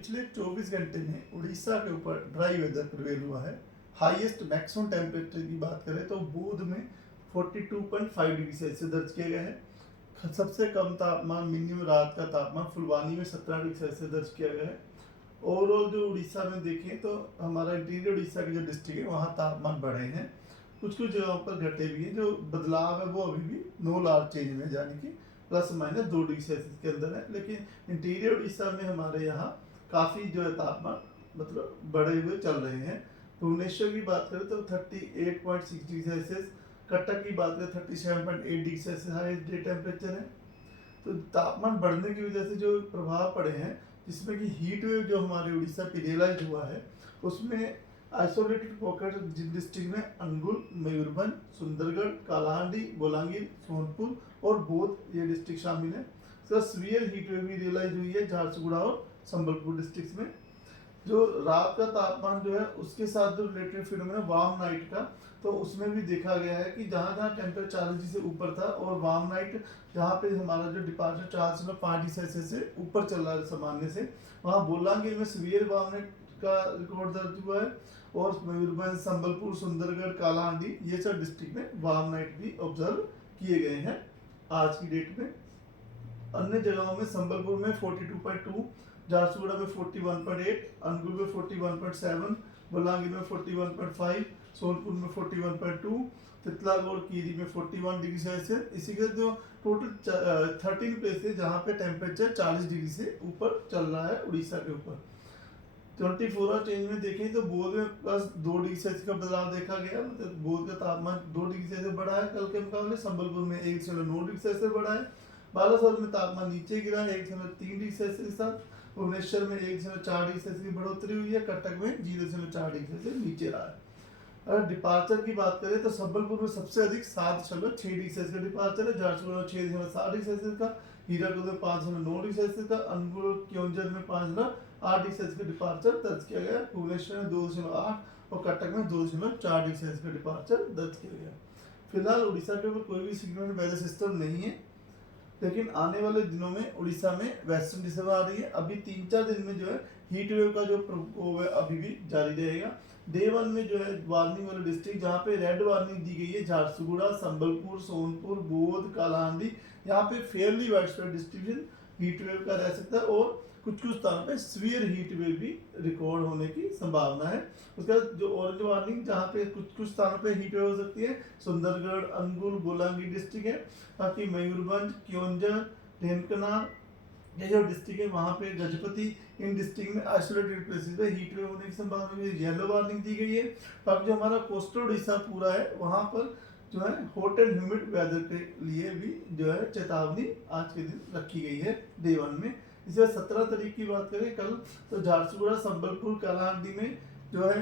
पिछले 24 घंटे में उड़ीसा के ऊपर ड्राई वेदर प्रिवेल हुआ है। हाईएस्ट मैक्सिमम टेम्परेचर की बात करें तो बोध में 42.5 डिग्री सेल्सियस दर्ज किया गया है। सबसे कम तापमान मिनिमम रात का तापमान फुलवानी में 17 डिग्री सेल्सियस दर्ज किया गया है। ओवरऑल जो उड़ीसा में देखें तो हमारा इंटीरियर उड़ीसा के जो डिस्ट्रिक्ट है वहाँ तापमान बढ़े हैं, कुछ कुछ जगहों पर घटे भी हैं। जो बदलाव है वो अभी भी नो लार्ज चेंज में, यानी कि प्लस माइनस 2 डिग्री सेल्सियस के अंदर है। लेकिन इंटीरियर उड़ीसा में हमारे यहाँ काफ़ी जो है तापमान मतलब बढ़े हुए चल रहे हैं। भुवनेश्वर की बात करें तो 38.6 डिग्री सेल्सियस, कटक की बात करें 37.8 degree Celsius highest day temperature है। तो तापमान बढ़ने की वजह से जो प्रभाव पड़े हैं, जिसमें कि हीट वेव जो हमारे उड़ीसा पे रियलाइज हुआ है, उसमें आइसोलेटेड पॉकेट जिन डिस्ट्रिक्ट में अनुगुल, मयूरभंज, सुंदरगढ़, कालाहांडी, बोलांगीर, सोनपुर और बोध ये डिस्ट्रिक्ट शामिल है। इसका सीवियर हीट वेव भी रियलाइज हुई है झारसुगुड़ा और संबलपुर डिस्ट्रिक्ट में। जो रात का तापमान जो है उसके साथ जो रिलेटेड फिनोमेना वार्म नाइट का, तो उसमें भी देखा गया है कि जहाँ जहाँ टेम्परेचर 40 डिग्री से ऊपर था और वार्म नाइट जहाँ पे हमारा जो डिपार्चर 4.5 डिग्री सेल्सियस से ऊपर चल रहा है सामान्य से, वहाँ बोलांगीर में सीवियर वार्म नाइट का रिकॉर्ड दर्ज हुआ है। और मयूरभंज, संबलपुर, सुंदरगढ़, कालाहांडी ये सब डिस्ट्रिक्ट में वार्म नाइट भी ऑब्जर्व किए गए हैं आज की डेट में। अन्य जगहों में संबलपुर में 42.2, झारसुगुड़ा में 41.8, अनुगुल में 41.7, बोलांगीर में 41.5, सोनपुर में 41.2, तितलागढ़ कीरी में 41 डिग्री सेल्सियस। इसी के जो टोटल 13 प्लेस है जहाँ पे टेम्परेचर 40 डिग्री से ऊपर चल रहा है उड़ीसा के ऊपर। 24 आवर चेंज में देखें तो बोध में प्लस 2 डिग्री सेल्सियस का बदलाव देखा गया, मतलब बोध का तापमान 2 डिग्री सेल्सियस बढ़ा है कल के मुकाबले। संबलपुर में 1.9 डिग्री सेल्सियस बढ़ा है। बालासोर में तापमान नीचे गिरा है 1.3 डिग्री सेल्सियस के साथ। भुवनेश्वर में 1.4 डिग्री सेल्सियस की बढ़ोतरी हुई है। कटक में 0.4 डिग्री सेल्सियस नीचे रहा है। अगर डिपार्चर की बात करें तो संबलपुर में सबसे अधिक 7.6 डिग्री सेल्सियस का डिपार्चर है। झारसुगुड़ा में 6.7 डिग्री सेल्सियस का, हीराकुद में 5.9 डिग्री सेल्सियस का, अनुगुल क्योंझर में 5.8 डिग्री सेल्सियस का डिपार्चर दर्ज किया गया। भुवनेश्वर में 2.8 और कटक में 2.4 डिग्री सेल्सियस का डिपार्चर दर्ज किया गया। फिलहाल उड़ीसा के ऊपर कोई भी सिग्निफिकेंट वेदर सिस्टम नहीं है, लेकिन आने वाले दिनों में उड़ीसा में वेस्टर्न डिस्टर्बेंस आ रही है। अभी 3-4 दिन में जो है हीट वेव का जो प्रकोप है अभी भी जारी रहेगा। डे 1 में जो है वार्निंग वाले डिस्ट्रिक्ट जहाँ पे रेड वार्निंग दी गई है, झारसुगुड़ा, संबलपुर, सोनपुर, बोध, कालाहांडी, यहाँ पे Fairlie wide spread distribution heat wave का रह सकता है और कुछ कुछ स्थानों पे सीवियर हीट वेव भी रिकॉर्ड होने की संभावना है। उसके बाद जो ऑरेंज वार्निंग जहाँ पे कुछ कुछ स्थानों पे हीट वेव हो सकती है, सुंदरगढ़, अनुगुल, बोलांगीर डिस्ट्रिक्ट है। बाकी मयूरभंज, क्योंझर, ढेंकनाल ये जो डिस्ट्रिक्ट है वहाँ पे गजपति, इन डिस्ट्रिक्ट में आइसोलेटेड प्लेसेस पे हीट वेव होने की संभावना है, येलो वार्निंग दी गई है। बाकी जो हमारा कोस्टल उड़ीसा पूरा है वहाँ पर जो है हॉट एंड ह्यूमिड वेदर के लिए भी जो है चेतावनी आज के दिन रखी गई है डे 1 में। इसे 17 तारीख की बात करें कल, तो झारसुगुड़ा, संबलपुर, कालाहांडी में जो है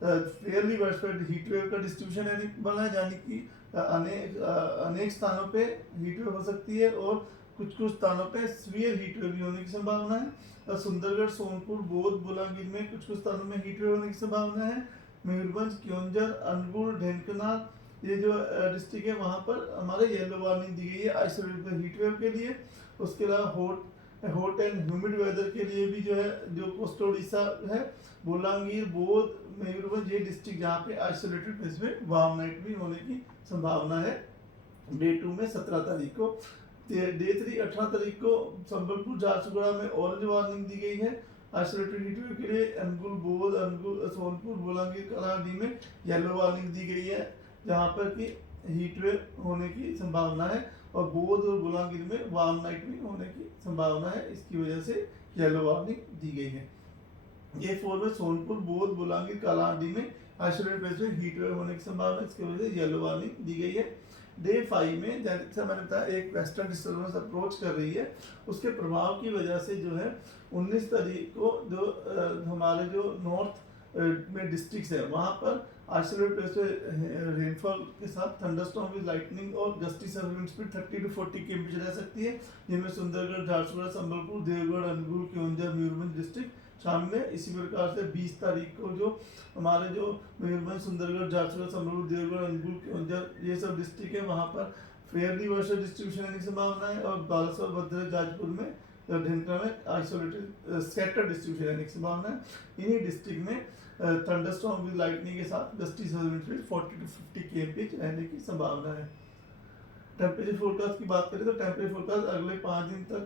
फेयरली वाइडस्प्रेड हीट वेव का डिस्ट्रीब्यूशन यानी बना है, यानी कि अनेक स्थानों पे हीट वेव हो सकती है और कुछ कुछ स्थानों पे सीवियर हीट वेव भी होने की संभावना है। सुंदरगढ़, सोनपुर, बोध, बोलांगीर में कुछ कुछ स्थानों में हीट वेव होने की संभावना है। मयूरभंज, क्योंझर, अनुगुल, ढेंकनाल ये जो डिस्ट्रिक्ट है वहाँ पर हमारे येलो वार्निंग दी गई है आइसोलेटेड हीट वेव के लिए। उसके अलावा हॉट एंड ह्यूमिड वेदर के लिए भी जो है जो कोस्टल उड़ीसा है, बोलांगीर, बोध, मयूरभंज ये डिस्ट्रिक्ट जहाँ पे आइसोलेटेड प्लेस में वार्म नाइट भी होने की संभावना है डे 2 में 17 तारीख को। डे 3 18 तारीख को संबलपुर, झारसुगुड़ा में ऑरेंज वार्निंग दी गई है आइसोलेटेड हीट वेव के लिए। अनुगुल, बोध, अनुगुल, सोनपुर, बोलांगीर, कालाहांडी में येलो वार्निंग दी गई है जहाँ पर कि हीट वेव होने की संभावना है और बोध और बोलांगीर में वार्म नाइट भी होने की संभावना है। इसकी वजह से येलो वार्निंग दी गई है। ये 4 में सोनपुर, बोध, बोलांगीर, कालाहांडी में आइसोलेटेड प्लेस में हीट वेव होने की संभावना है, इसकी वजह से येलो वार्निंग दी गई है। डे 5 में जैसा मैंने बताया एक वेस्टर्न डिस्टर्बेंस अप्रोच कर रही है, उसके प्रभाव की वजह से जो है 19 तारीख को जो हमारे जो नॉर्थ में डिस्ट्रिक्ट्स है वहाँ पर आइसोलेटेड प्लेस पे रेनफॉल के साथ थंडरस्टॉर्म विद लाइटनिंग और gusty service wind speed 30 to 40 km रह सकती है, जिनमें सुंदरगढ़, झारसुगुड़ा, संबलपुर, देवगढ़, अनुगुल, क्योंझर, मयूरभंज डिस्ट्रिक्ट शामिल है। इसी प्रकार से 20 तारीख को जो हमारे जो मयूरभंज, सुंदरगढ़, झारसुगुड़ा, संबलपुर, देवगढ़, अनुगुल, क्योंझर ये सब डिस्ट्रिक्ट है वहाँ पर फेयरली वर्षा डिस्ट्रीब्यूशन की संभावना है और बालासोर, भद्रक, जाजपुर में ढेंकनाल में आइसोलेटेड स्कैटर डिस्ट्रीब्यूशन रहने की संभावना है। इन्हीं डिस्ट्रिक्ट में थंडरस्टॉर्म विद लाइटनिंग के साथ गस्टी 40 to 50 kmph रहने की संभावना है। टेम्परेचर फोरकास्ट की बात करें तो टेम्परेचर फोरकास्ट अगले 5 दिन तक